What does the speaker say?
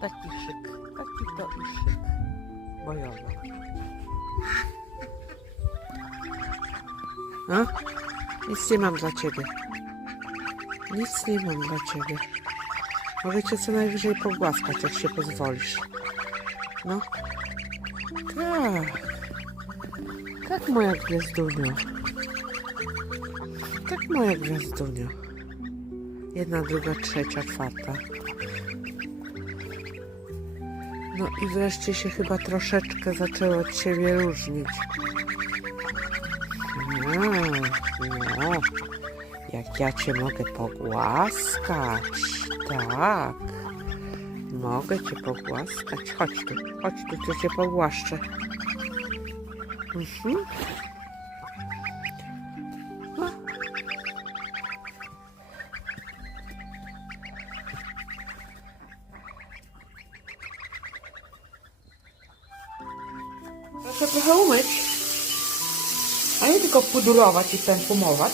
taki szyk, taki to i szyk. A? Nic nie mam dla ciebie. Nic nie mam dla ciebie. Mogę cię co najwyżej pogłaskać, jak się pozwolisz. No. Tak. Tak, moja gwiazdunio. Tak, moja gwiazdunio. Jedna, druga, trzecia, czwarta. No i wreszcie się chyba troszeczkę zaczęło od siebie różnić. No, no. Jak ja cię mogę pogłaskać. Tak. Mogę cię pogłaskać. Chodź tu, chodź tu, to cię pogłaszczę. Mhm. Proszę trochę umyć. A nie tylko pudurować i perfumować.